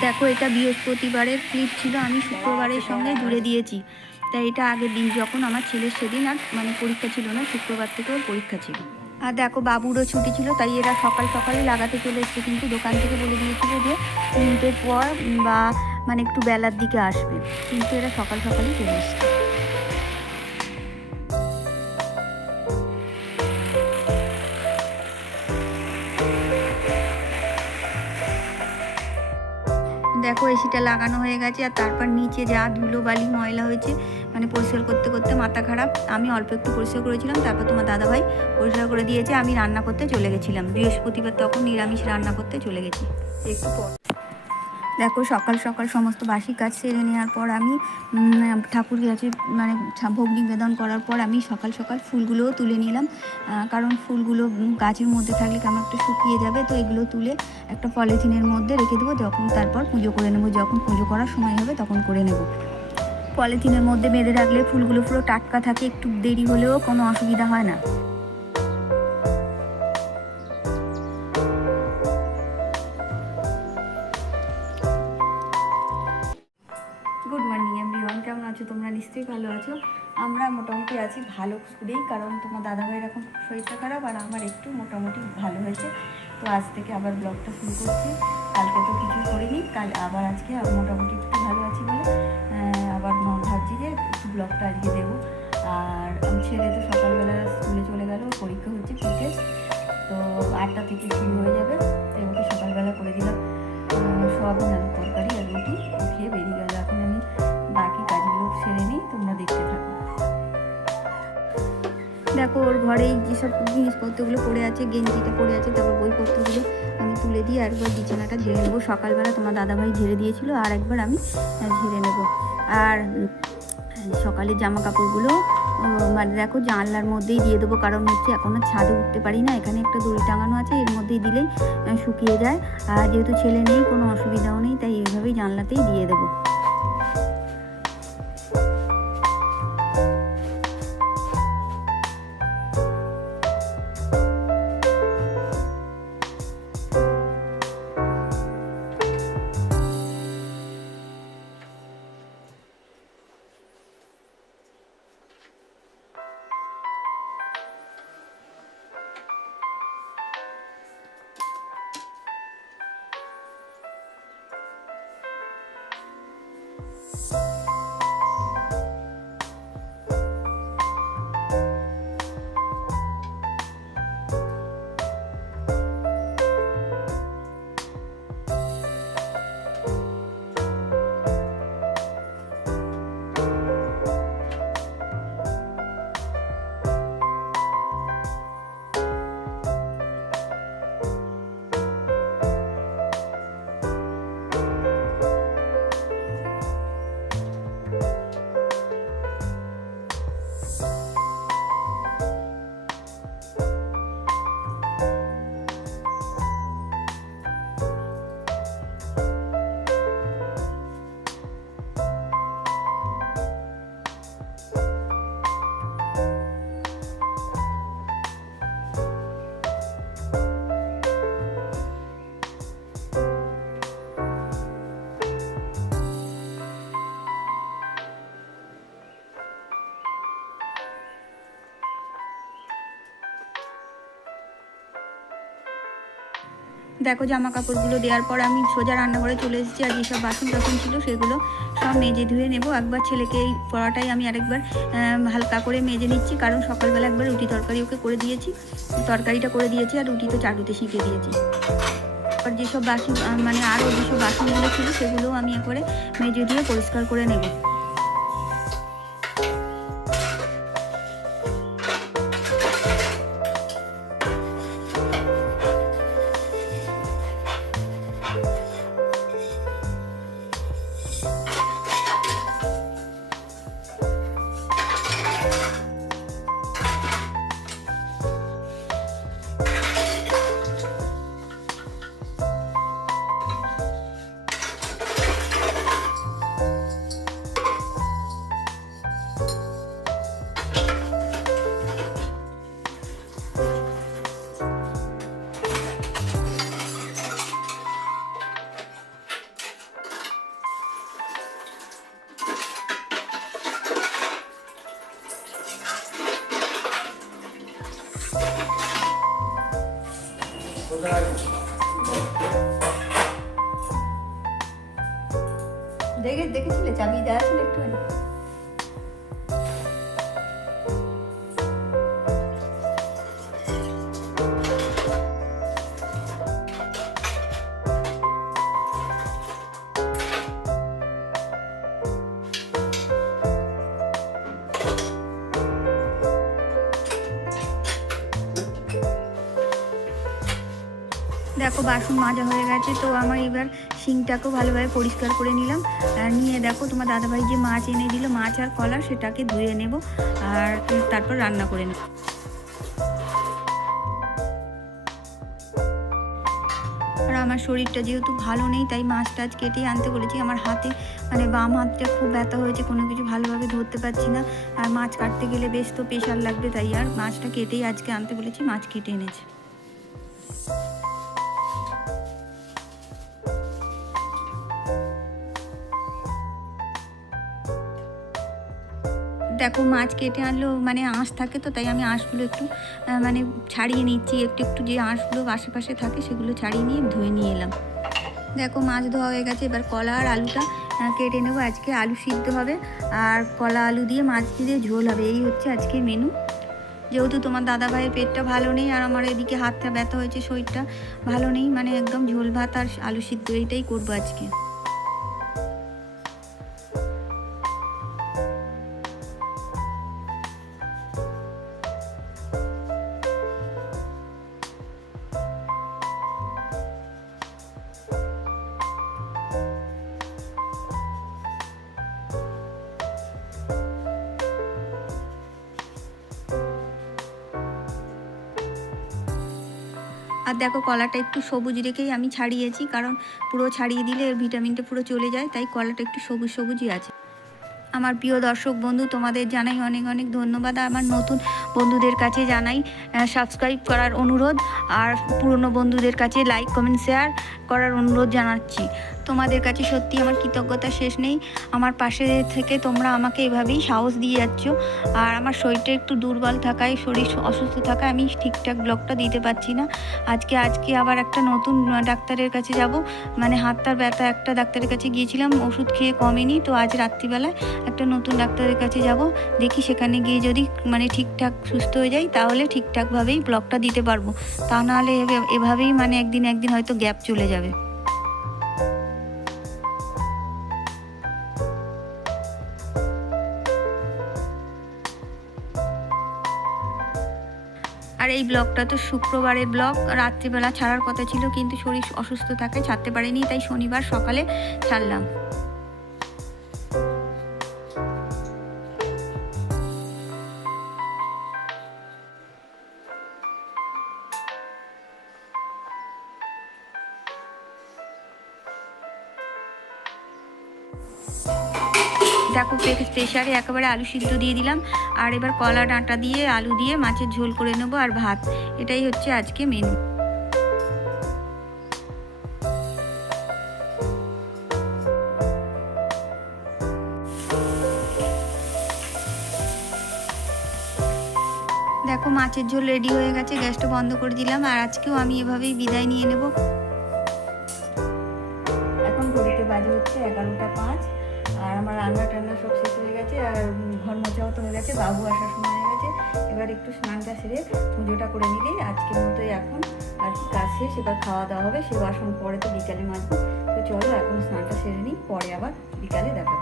দেখো, এটা বৃহস্পতিবারের ক্লিপ ছিল, আমি শুক্রবারের সঙ্গে জুড়ে দিয়েছি। তাই এটা আগের দিন, যখন আমার ছেলের সেদিন আর মানে পরীক্ষা ছিল না, শুক্রবার থেকে ওর পরীক্ষা ছিল। আর দেখো, বাবুরও ছুটি ছিল, তাই এরা সকাল সকালে লাগাতে চলে এসছে, কিন্তু দোকান থেকে বলে দিয়েছিল যে তিনটের পর বা মানে একটু বেলার দিকে আসবে। কিন্তু এরা সকাল সকালই চলে এসছে। দেখো এসিটা লাগানো হয়ে গেছে আর তারপর নিচে যা ধুলো, বালি, ময়লা হয়েছে মানে পরিষ্কার করতে করতে মাথা খারাপ। আমি অল্প একটু পরিষ্কার করেছিলাম, তারপর তোমার দাদাভাই পরিষ্কার করে দিয়েছে। আমি রান্না করতে চলে গেছিলাম। বৃহস্পতিবার তখন নিরামিষ রান্না করতে চলে গেছি। একটু পর। দেখো সকাল সকাল সমস্ত বাসি কাজ সেরে নেওয়ার পর আমি ঠাকুর কাছে মানে ভোগ নিবেদন করার পর আমি সকাল সকাল ফুলগুলোও তুলে নিলাম। কারণ ফুলগুলো গাছের মধ্যে থাকলে কেমন একটু শুকিয়ে যাবে, তো এগুলো তুলে একটা পলিথিনের মধ্যে রেখে দেবো, যখন তারপর পুজো করে নেব, যখন পুজো করার সময় হবে তখন করে নেব। পলিথিনের মধ্যে বেঁধে রাখলে ফুলগুলো পুরো টাটকা থাকে, একটু দেরি হলেও কোনো অসুবিধা হয় না। নিশ্চয়ই ভালো আছো? আমরা মোটামুটি আছি ভালো করেই কারণ তোমার দাদাভাইয়ের এখন শরীরটা খারাপ আর আমার একটু মোটামুটি ভালো হয়েছে। তো আজ থেকে আবার ব্লগটা শুরু করছি। কালকে তো কিছু করিনি, কাল আবার আজকে মোটামুটি একটু ভালো আছি বলে আবার ভাবছি যে একটু ব্লগটা আজকে দেবো। আর ছেলে তো সকালবেলা স্কুলে চলে গেল, পরীক্ষা হচ্ছে পিঠে তো আটটা থেকে শুরু হয়ে যাবে ওকে সকালবেলা করে দিলাম। সব তরকারি আর রুটি খেয়ে বেরিয়ে গেল। এখন আমি সেরে নিই তোমরা দেখতে থাকো। দেখো, ওর ঘরেই যেসব জিনিসপত্রগুলো পড়ে আছে, গেঞ্জিটা পড়ে আছে, তারপর বইপত্রগুলো আমি তুলে দিয়ে একবার বিছানাটা ঝেড়ে নেব। সকালবেলা তোমার দাদাভাই ঝেড়ে দিয়েছিল, আর একবার আমি ঝেড়ে নেব। আর সকালে জামা কাপড়গুলো মানে দেখো, জানলার মধ্যেই দিয়ে দেবো, কারণ হচ্ছে এখনও ছাদে উঠতে পারি না। এখানে একটা দড়ি টাঙানো আছে, এর মধ্যেই দিলেই শুকিয়ে যায়। আর যেহেতু ছেলে নেই, কোনো অসুবিধাও নেই, তাই এইভাবেই জানলাতেই দিয়ে দেবো। দেখো জামা কাপড়গুলো দেওয়ার পর আমি সোজা রান্নাঘরে চলে এসেছি আর যেসব বাসন টাসন ছিল সেগুলো সব মেজে ধুয়ে নেব। একবার ছেলেকে এই পড়াটাই আমি আরেকবার হালকা করে মেজে নিচ্ছি, কারণ সকালবেলা একবার রুটি তরকারি ওকে করে দিয়েছি। তরকারিটা করে দিয়েছি আর রুটি তো চাটুতে শিখে দিয়েছি। আর যেসব বাসন মানে আরও যেসব বাসনগুলো ছিল সেগুলোও আমি একবারে মেজে দিয়ে পরিষ্কার করে নেব। দেখে দেখেছিলে? চাবি দেওয়া ছিল একটু দেখো বাসন মাজা হয়ে গেছে তো আমার এবার শিংটাকেও ভালোভাবে পরিষ্কার করে নিলাম। আর নিয়ে দেখো, তোমার দাদাভাই যে মাছ এনে দিল, মাছ আর কলা, সেটাকে ধুয়ে নেব আর তারপর রান্না করে নেব। আর আমার শরীরটা যেহেতু ভালো নেই, তাই মাছ টাছ কেটেই আনতে বলেছি। আমার হাতে মানে বাম হাতটা খুব ব্যথা হয়েছে, কোনো কিছু ভালোভাবে ধরতে পারছি না। আর মাছ কাটতে গেলে বেশ তো প্রেশার লাগবে, তাই আর মাছটা কেটেই আজকে আনতে বলেছি, মাছ কেটে এনেছে। দেখো মাছ কেটে আনলেও মানে আঁশ থাকে তো, তাই আমি আঁশগুলো একটু মানে ছাড়িয়ে নিচ্ছি। একটু একটু যে আঁশগুলো আশেপাশে থাকে সেগুলো ছাড়িয়ে নিয়ে ধুয়ে নিয়ে এলাম। দেখো মাছ ধোয়া হয়ে গেছে, এবার কলা আর আলুটা কেটে নেব। আজকে আলু সিদ্ধ হবে, আর কলা আলু দিয়ে মাছ দিয়ে ঝোল হবে। এই হচ্ছে আজকে মেনু যেহেতু তোমার দাদা ভাইয়ের পেটটা ভালো নেই, আর আমার এদিকে হাতটা ব্যথা হয়েছে, শরীরটা ভালো নেই মানে একদম ঝোল ভাত আর আলু সিদ্ধ, এইটাই করব আজকে। আর দেখো কলাটা একটু সবুজ রেখেই আমি ছাড়িয়েছি, কারণ পুরো ছাড়িয়ে দিলে এর ভিটামিনটা পুরো চলে যায়, তাই কলাটা একটু সবুজ সবুজই আছে। আমার প্রিয় দর্শক বন্ধু, তোমাদের জানাই অনেক অনেক ধন্যবাদ। আমার নতুন বন্ধুদের কাছে জানাই সাবস্ক্রাইব করার অনুরোধ, আর পুরনো বন্ধুদের কাছে লাইক কমেন্ট শেয়ার করার অনুরোধ জানাচ্ছি। তোমাদের কাছে সত্যি আমার কৃতজ্ঞতা শেষ নেই। আমার পাশে থেকে তোমরা আমাকে এভাবেই সাহস দিয়ে যাচ্ছ। আর আমার শরীরটা একটু দুর্বল থাকায়, শরীর অসুস্থ থাকায় আমি ঠিকঠাক ব্লগটা দিতে পারছি না। আজকে আজকে আবার একটা নতুন ডাক্তারের কাছে যাব। মানে হাতটার ব্যথা একটা ডাক্তারের কাছে গিয়েছিলাম, ওষুধ খেয়ে কমেনি। তো আজ রাত্রিবেলায় একটা নতুন ডাক্তারের কাছে যাব। দেখি সেখানে গিয়ে যদি মানে ঠিকঠাক সুস্থ হয়ে যাই, তাহলে ঠিকঠাকভাবেই ব্লগটা দিতে পারব। তা নাহলে এভাবে- এভাবেই মানে একদিন একদিন হয়তো গ্যাপ চলে যাবে। এই ব্লগটা তো শুক্রবারের ব্লগ। রাত্রিবেলা ছাড়ার কথা ছিল, কিন্তু শরীর অসুস্থ থাকে ছাড়তে পারেনি, তাই শনিবার সকালে ছাড়লাম। দেখো প্রে- প্রেসারে একেবারে আলু সিদ্ধ দিয়ে দিলাম। আর এবার কলা ডাঁটা দিয়ে, আলু দিয়ে মাছের ঝোল করে নেব আর ভাত। এটাই হচ্ছে আজকে মেনু দেখো মাছের ঝোল রেডি হয়ে গেছে, গ্যাসটা বন্ধ করে দিলাম। আর আজকেও আমি এভাবেই বিদায় নিয়ে নেব। রান্না টান্না সব শেষ হয়ে গেছে আর ঘর মোচাও তো হয়ে গেছে, বাবু আসার সময় হয়ে গেছে। এবার একটু স্নানটা সেরে পুজোটা করে নিলেই আজকের মতোই এখন আর কি কাজ শেষ, এবার খাওয়া দাওয়া হবে সে বাসন পরে তো বিকালে মাজবো তো চলো এখন স্নানটা সেরে নিই, পরে আবার বিকালে দেখা